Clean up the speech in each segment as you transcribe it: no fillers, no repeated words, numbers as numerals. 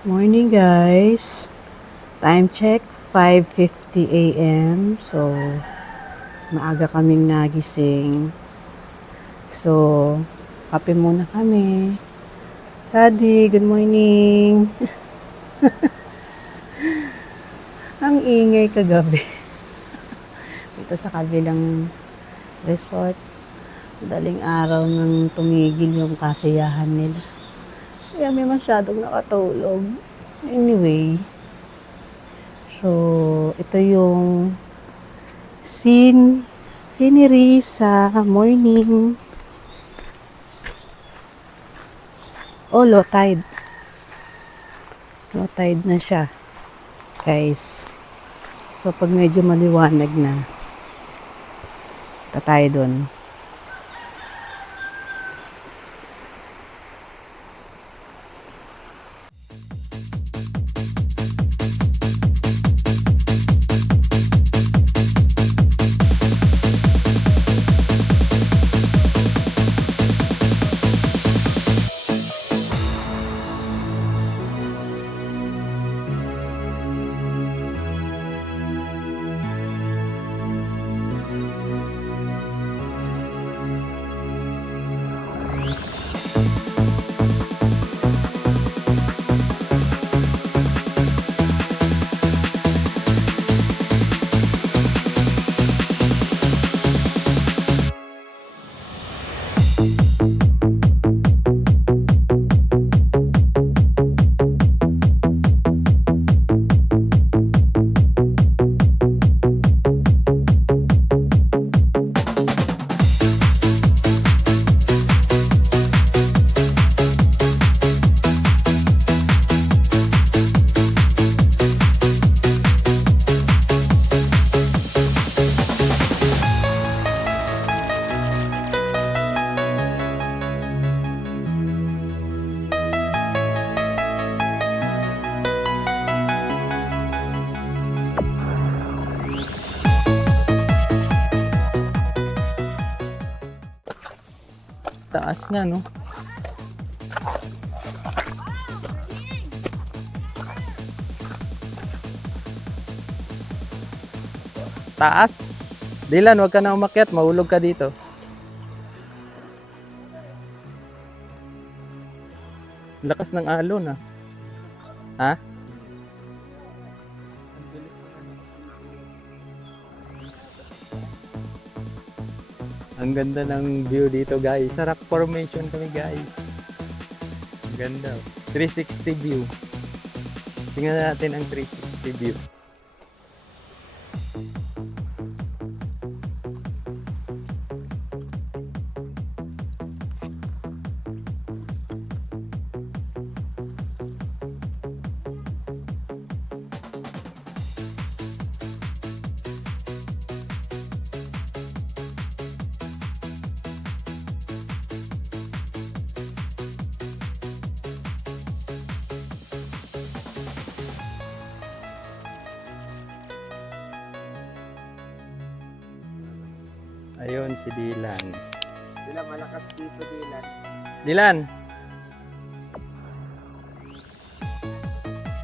Morning guys. Time check 5:50 a.m. So maaga kaming nagising. So kape muna kami. Daddy, good morning. Ang ingay kagabi. Dito sa kabilang resort. Daling araw nang tumigil yung kasiyahan nila. Kaya may masyadong nakatulog. Anyway, so ito yung scenery sa morning. Oh, low tide. Low tide na siya, guys. So pag medyo maliwanag na, tayo dun. Taas niya, no? Taas? Dylan, huwag ka na umakyat. Mahulog ka dito. Lakas ng alon, ah. Ha? Ang ganda ng view dito, guys. Sa rock formation kami, guys. Ang ganda. 360 view. Tingnan natin ang 360 view. Ayun si Dylan. Sila malakas dito, Dylan. Dylan!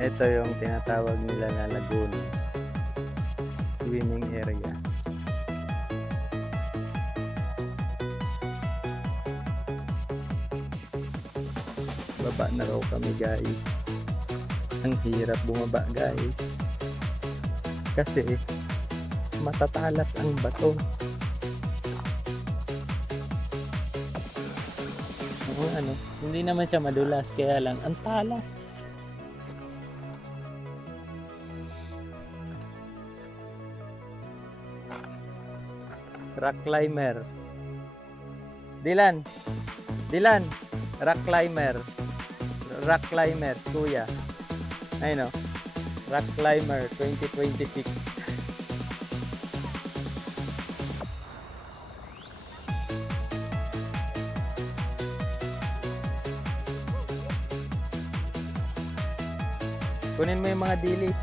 Ito yung tinatawag nila na lagoon. Swimming area. Baba na raw kami, guys. Ang hirap bumaba, guys. Kasi matatalas ang bato. Hindi naman siya madulas, kaya lang ang talas. Rock climber. Dylan, rock climber. Rock climbers, kuya. Ayun, rock climber 2026. Kunin mo yung mga dilis.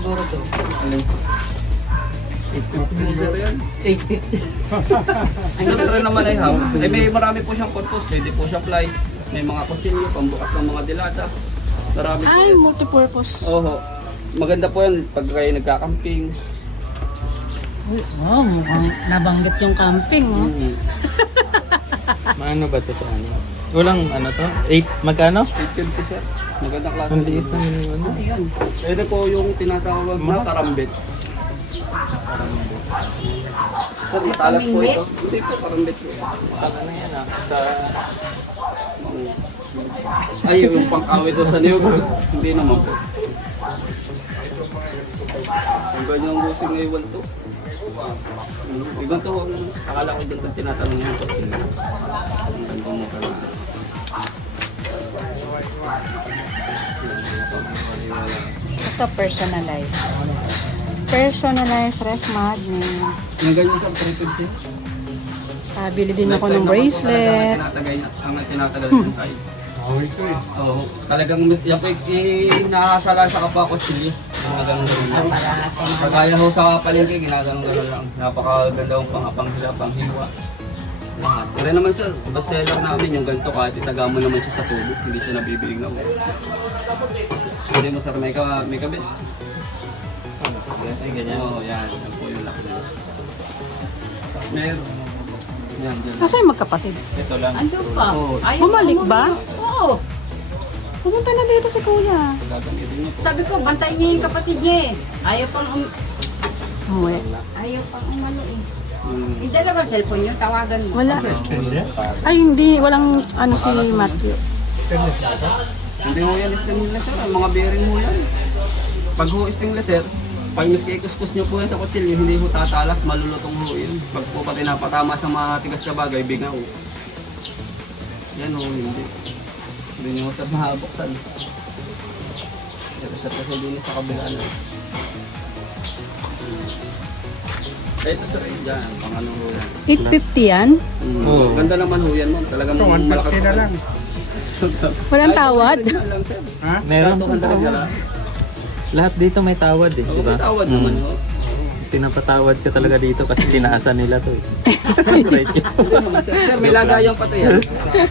siguro to. Alin? Sir yan. 850. Sir rin naman ay ham. Ay may marami po siyang purpose. Pwede po siyang fly. May mga kutsilyo, pambukas ng mga dilata. Marami po Ay, yan. multipurpose. Oho. Maganda po yan pag kayo nagkakamping. Uy, wow, mukhang nabanggit yung camping, oh. Mhm. Maano ba to sa ano? Walang ano to? 8, magkano? 850 sir. Magandang klase. Ang liit naman yung ano. Ayan. Pwede po yung tinatawag na karambit. Sir, matalas po ito. Hindi po, karambit po. Ano yan ah? Sa... Ay, yung pang-awit doon sa niyog. Hindi naman po. Ang ganyang busing ngayon to. Ibang to, akala ko dito tinatanong niya po. Ang ganda mo ka na. Ito, personalized. Personalized ref magnet. Yung ganyan sa 350. Bili din ako ng bracelet. Ang tinatagal ng tayo. Oo, talagang yung inahasala sa kapakotsilyo. Mga ganun. Kagaya ho sa palengke, ginaganon lang. Napakaganda ng panghila, panghiwa. Lahat. Pero naman sir, bestseller namin yung ganito kahit itaga mo naman siya sa tubo, hindi siya nabibiling na. Hindi mo sir, may kabit. Ay, ganyan. Oo, yan. Yan po yung laki na. Meron. Yan, dyan. Asa yung magkapatid? Ito lang. Ando pa. Oo, Bumalik ba? Oo. Pumunta na dito si kuya. gagamitin niyo po. Sabi ko, bantayan niya yung kapatid niya eh. Ayaw pang, Umuwi. ayaw pang umano eh. Yung Yung dalawa cellphone niyo, tawagan mo. Wala. Ay, hindi. Walang ano si Matthew. Hindi ho yan stainless sir, ang mga bearing ho yan. Pag ho stainless sir, pag miski ikuskus nyo po yan sa kutsilyo, hindi ho tatalas, malulutong ho yan. Pag po pati napatama sa mga tigas na bagay, bigaw. Yan ho, hindi. Hindi nyo ho sir mahabuksan. Pero sir kasi din sa kabila na. Ito sir, dyan, pang ano ho yan. 850 yan? Oo. Ganda naman ho yan mo, talagang malakas na lang. Walang tawad? Lang sir. Meron. Ito, Lahat dito may tawad eh, di Oo, ba? tawad naman ho. Pinapatawad ka talaga dito kasi tinaasan nila to eh. Hindi naman, sir. Sir, may lagayan pa to yan.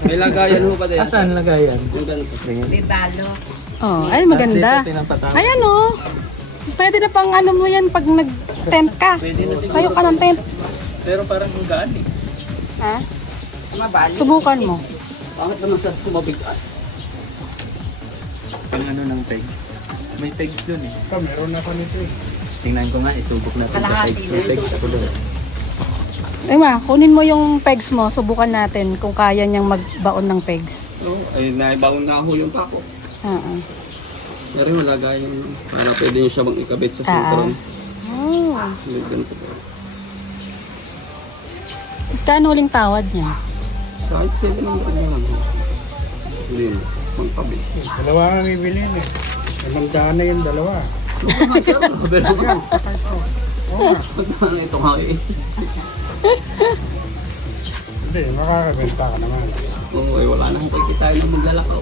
May lagayan ho pa to yan. Asan lagayan? Yung ganito. Ganyan. May balo. Oh, ay maganda. Dito pinapatawad. Ayan oh. Pwede na pang ano mo yan pag nag-tent ka. Pwede na siguro. Kayo ka ng tent. Pero parang ang gaan eh. Ha? Mabali. Subukan mo. Bakit naman sir, kumabigat? Pang ano ng pegs. May pegs dun eh. Meron na kami ito eh. Tingnan ko nga, itubok natin sa Kalahati pegs. na. May pegs ako dun. Ay ma, kunin mo yung pegs mo. Subukan natin kung kaya niyang magbaon ng pegs. Oo, ay naibawon nga ho yung pako. Oo. Pero yung lagayan para pwede nyo siya bang ikabit sa sintron. Oh. Yung ganito po. Kano uling tawad niya? Kahit 700 na lang. Hindi mo, magkabit. Dalawa nga bibilin eh. 500 na yung dalawa. Pero yan. Ano ito nga eh. Hindi, makakabenta ka naman. Oo, ay wala nang kikitain ng maglalakaw.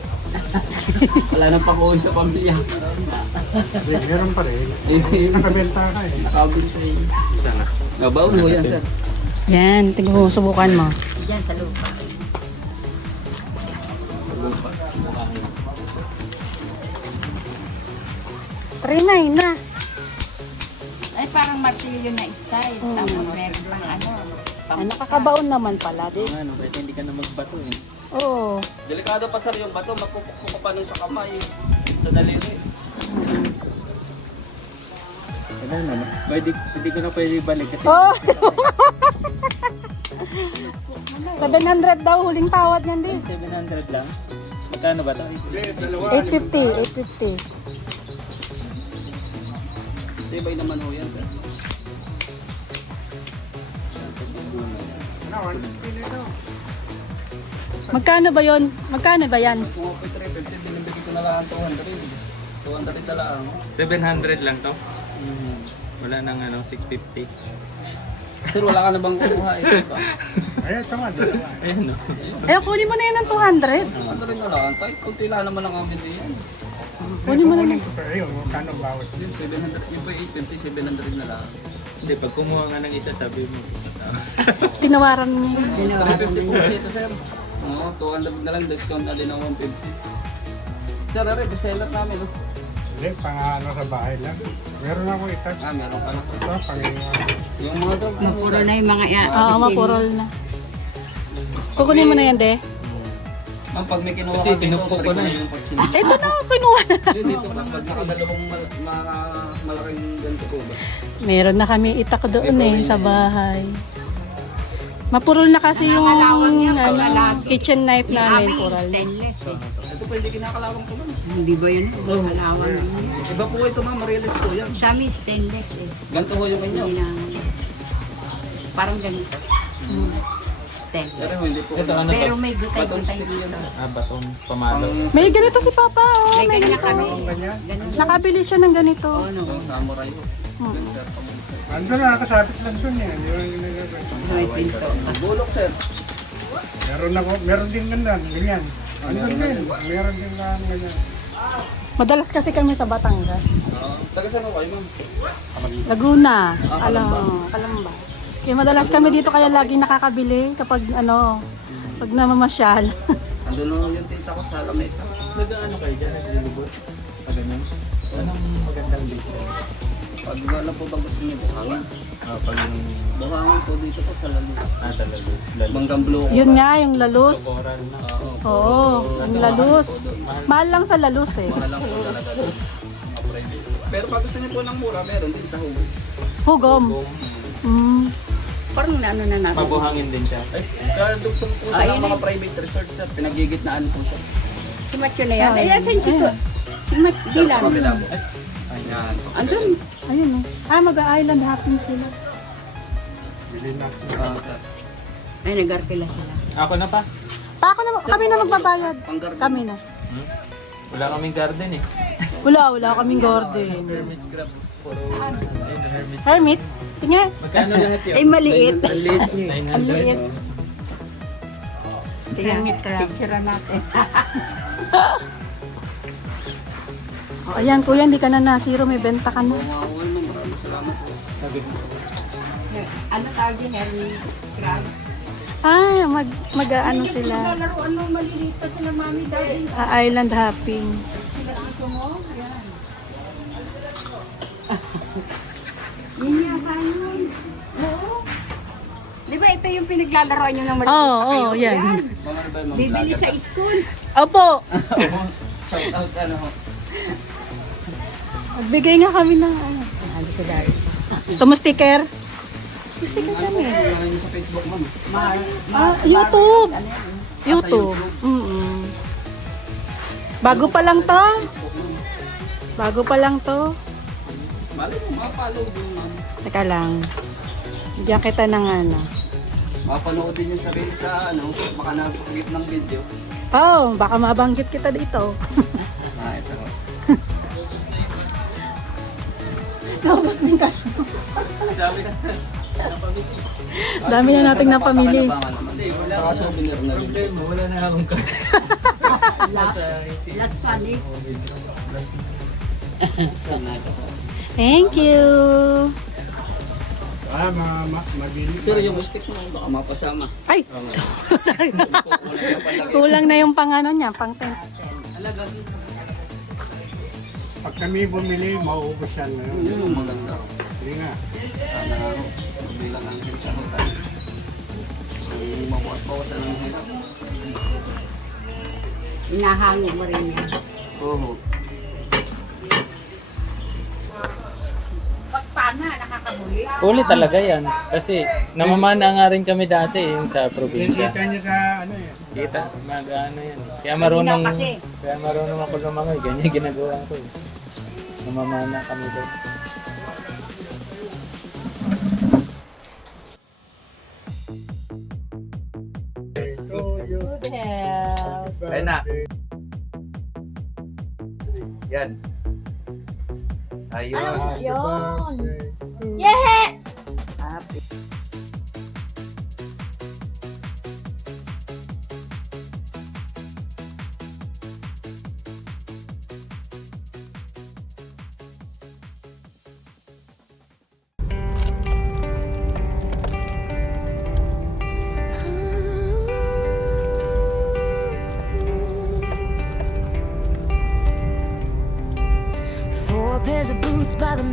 Wala nang pakuhin sa pamilya. Hindi, meron pa rin. Hindi, Nakabenta ka eh. nakabinta yun. Nabaw mo yan sir. Yan, tingnan mo, subukan mo. Diyan sa lupa. Trinay na. Ay, parang martilyo na style. Mm. Tapos meron pang ano. Ay, nakakabaon naman pala. Di? Ano, kasi hindi ka na magbato eh. Oo. Delikado pa sir yung bato, mapupukpuk ka pa nun sa kamay. Sa daliri. Ano naman? Hindi ko na pwede balik kasi Oh. 700 daw, huling tawad niyan din. 700 lang. Magkano ba ito? 850, 850. Tibay naman ho yan sir. Magkano ba yon? Magkano ba yan? Kung ako 350, binibigay ko na lang 200. 200 na lang. 700 lang to. Wala nang ano, 650. Sir, wala ka na bang kukuha ito pa? Ayun, tama. Dalawa. Ayun no. Eh, kunin mo na yan ng 200. 200 na lang. Kahit kunti lang naman ang amin din yan. Kunin mo na lang. Ayun, kano bawat. Yung 700, yung pa 850, 700 na lang. Hindi, pag kumuha nga ng isa, sabi mo. Tinawaran niya. 350 po kasi ito, sir. Oo, 200 na lang, discount na din ng 150. Sir, are, bestseller namin, oh. Hindi, pang ano sa bahay lang. Meron ako ito. Meron ka na. Ito, pang Yung mga to, Puro na yung mga Oo, mapurol na. Kukunin mo na yan, de. Ma'am, pag may kinuha Kasi ka dito, tinupok ko na free eh. yung pag-sinigang. Ito na, kinuha na. Yun dito, pag nakadalawang malaking ganito po ba? Meron na kami itak doon eh, sa bahay. Mapurol na kasi yung kitchen knife namin, purol. Stainless eh. Ito pwede kinakalawang ko lang. Hindi ba yun? Malawang yun. Iba po ito, ma'am, marilis po yan. Sa amin stainless eh. Ganito ho yung inyo. Hindi na... Parang ganito. Stainless. Pero hindi po. Ito ano Pero to? may Batong gutay-gutay stick yan. dito. Batong pamalo. May ganito si Papa, oh. May May ganyan ganito. kami. ganyan. Ganun. Nakabili siya ng ganito. Ano? Yung samurai ho. Ganun, sir, pamunsa. Andun na, nakasabit lang dun eh. Hindi yung ginagawa. May pinto. Bulok, sir. Meron din ganyan. Ganyan. Andun din. Meron din na ganyan. Madalas kasi kami sa Batangas. Taga saan ho kayo, ma'am? Laguna. Kalamba. Kaya madalas kami dito kaya laging nakakabili kapag pag namamasyal. Andun ho yung tita ko sa lamesa. Nag-ano kayo dyan? Naglilibot? Pag ganyan? Anong magandang dito? Pag wala po ba gusto niyo buhangin? Pag yung... Buhangin po dito po sa lalus. talaga. Lalo. Banggang blue ko. Yun nga, yung lalus. Oral na. Oo, yung lalus. Mahal lang sa lalus eh. Mga lang po talaga. Pero pag gusto niyo po ng mura, meron din sa Hugo. Hugom. Mm. Parang ano na natin. Mabuhangin din siya. Ay, kadugtong po siya ng mga private resort, sir. Pinagigitnaan po siya. Si Macho na yan. Ay, asan si po? Si Macho. Dilan. Kabila po. Ayan. Andun. Ayun oh. Mag-island hopping sila. Bili na. Sir. Ay, nag-arpila sila. Ako na pa. Kami na magbabayad. Panggarden. Kami na. Wala kaming garden eh. Wala kaming garden. Hermit crab. Puro ayun, hermit. Hermit? Tingnan. Magkano lahat yun? Ay, maliit. Ang liit. 900. Ang liit. oh. Hermit crab. Picture natin. Oh, ayan kuya, hindi ka na nasiro. May benta ka na. Mawawal mo. Maraming salamat po. Ano tawag yun? Hermit crab. Ah, mag-ano sila. Lalaroan mo maliliit pa sila mami daddy. Island hopping. Yun yata yun. Oo. Di ba ito yung pinaglalaroan nyo ng maliliit Oo, pa kayo? yan. Mga ano ba yung mga Bibili vlogger? sa school. Opo, Shout out ano ho. magbigay nga kami ng ano. Gusto mo sticker? Sticker kami. Ano yun sa Facebook, ma'am? YouTube. YouTube. Bago pa lang to. Bago pa lang to. Malay mo, mapalo din, ma'am. Teka lang. Bigyan kita ng ano. Mapanoodin yung sarili sa ano, baka napakagip ng video. Oh, baka mabanggit kita dito. Ito ho. Naubos na yung cash mo. Sabi na. Dami na nating napamili. Saka souvenir na rin. Wala na akong cash. Last funny. Thank you. Mabili. Sir, yung stick mo, baka mapasama. Ay, kulang na yung pang ano niya, pang tent. Alaga. Pag kami bumili, mauubos yan ngayon. Maganda. Hindi nga. Sana magbilang ng sa hotel. Mabuhat-bawasan ng hirap. Inahangin mo rin yan. Oo. Paano? Nakakabuli? Uli talaga yan. Kasi namamana nga rin kami dati yung sa probinsya. Kita niya sa ano yan. Kita, mag-ano yan. Kaya marunong, Kanina kasi. kaya marunong ako lumangoy. Ganyan ginagawa ko eh. Namamana kami doon. Good health. Ayun na. Yan. Ayun. Yun. Yeah!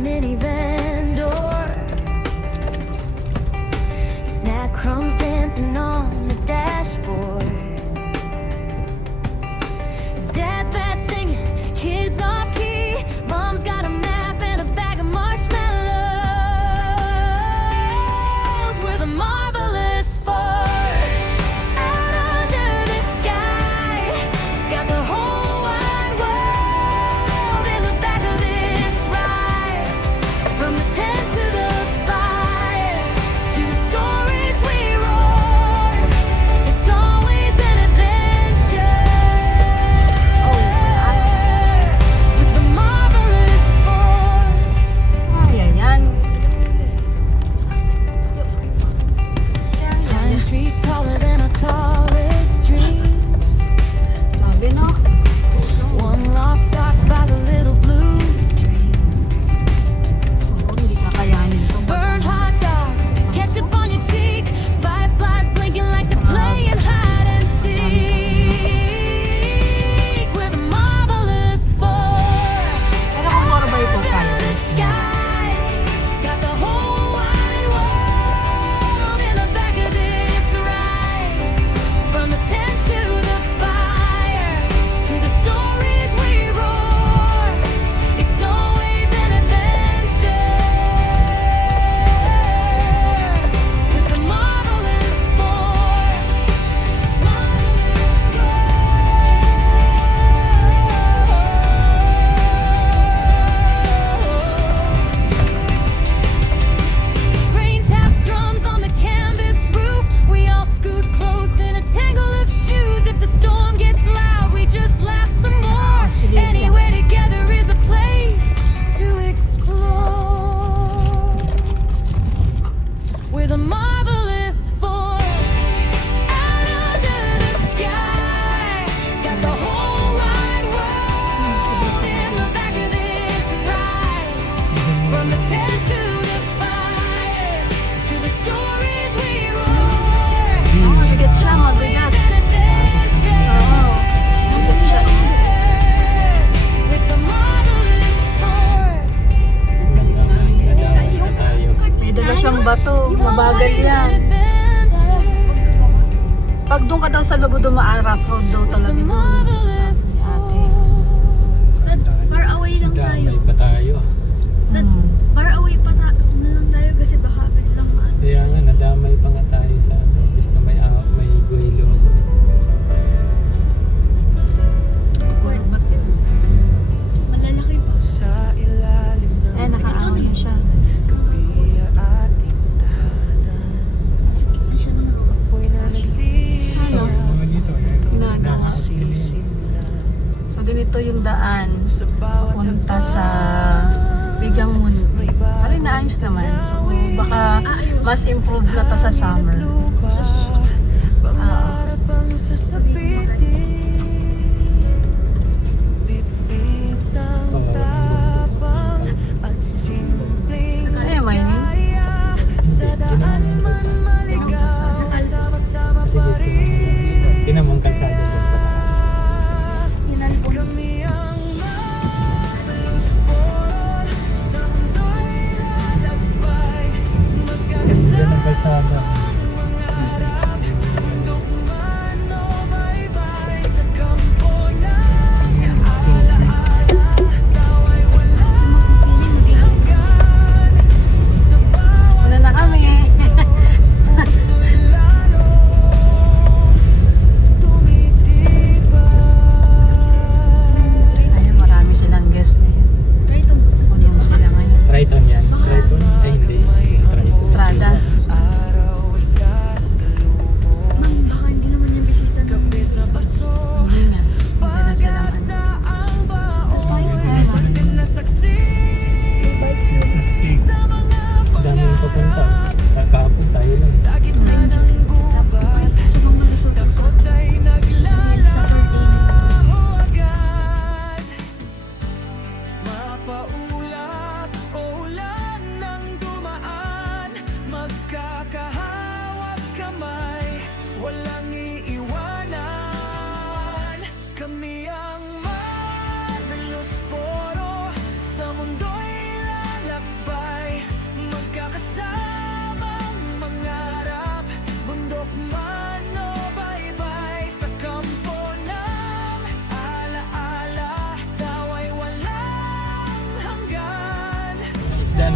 minivan door. Snack crumbs dancing on the dashboard. Dad's bad singing, kids off key. Mom's got a map and a bag of marshmallows. We're the marvelous four. Out under the sky, got the whole wide world in the back of this ride. From the tent to the fire, to the stories we roar, it's always an adventure. With the marvelous four. Kaya yan. Pine trees taller than our tallest dreams. Sabi no? One lost sock by the little blue stream. Oo, hindi kakayanin to. Burnt hot dogs, ketchup on your cheek. Fireflies blinking like they're playing hide and seek. We're the marvelous four. Pero kung moro ba ito Under tayo? the sky, got the whole wide world in the back of this ride. From the tent to the fire, to the stories we roar, it's always an adventure. With the marvelous four, Rain taps drums on the canvas roof. We all scoot close in a tangle of shoes. If the storm gets loud, we just laugh some more. Anywhere together is a place to explore. We're the marvelous four. Out under the sky, got the whole wide world in the back of this ride. From the tent to the fire, to the stories we roar. Oo, mabigat siya, mabigat. Always an adventure. Oo, mabigat siya. With the marvelous four. Madami na tayo. May dala siyang bato. Mabagal Always yan. an adventure. Pag doon ka daw sa Lobo dumaan, rough road daw The talaga doon. marvelous Ate. Far away lang tayo. Damay pa tayo. Far away pa na lang tayo kasi baka biglang Kaya nga, nadamay pa nga tayo sa office na may guilo. malalaki pa. Eh, nakaaway na siya. Sakit na siya ng Ano? Mga dito, Ginagawa. So, ganito yung daan papunta sa Bigang Munti. Parang naayos naman. So, baka mas improve na to sa summer. Oo. Ay, mining. Tinamang kalsada doon pa. Diyan ang kalsada. Wala na kami. Ayun, marami silang guest ngayon. Puno sila ngayon. Triton yan. Triton? Ay hindi. Triton. Strada.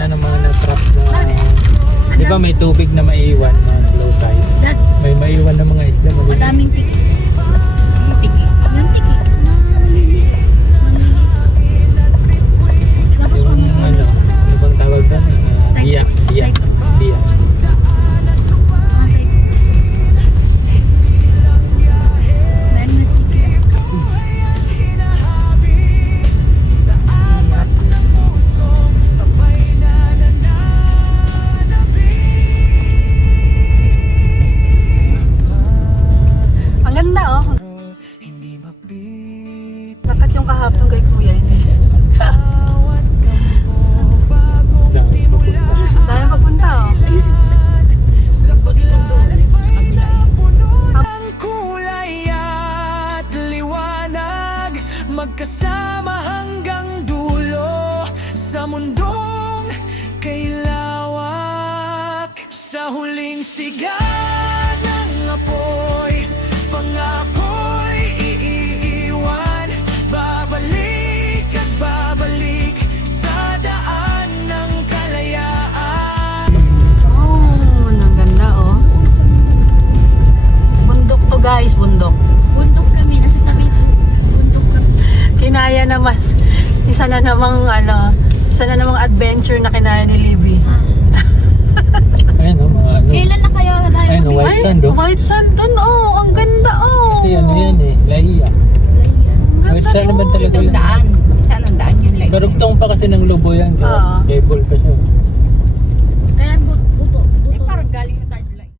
ng mga na-trap na... Di ba may tubig na maiwan, mga low tide? Dad, May maiwan ng mga isda mo. madaming tiki. Yung tiki. Yung tiki. Tapos Yung ano bang tawag doon? Biyak. Ang ganda oh. Lakat yung kahapon kay kuya. Dahil papunta oh. Ang kulay at liwanag, magkasama hanggang dulo sa mundong kay lawak. Sa huling siga ng apoy, pangako'y iiwan. Babalik at babalik sa daan ng kalayaan. Oh, ang ganda oh. Bundok to guys, bundok. Bundok kami. Nasa tabi. Bundok kami. Kinaya naman. Isa na namang adventure na kinaya ni Libby. Ayun o, mga ano. Kailan na kayo tayo? Ayun o, white sand o. White sand dun oh. Ang ganda oh. Kasi ano yan eh, lahiya. White sand naman talaga Itong yun. daan. Isa ng daan yun. Like, Karugtong pa kasi ng lubo yan. Oo. Cable pa siya.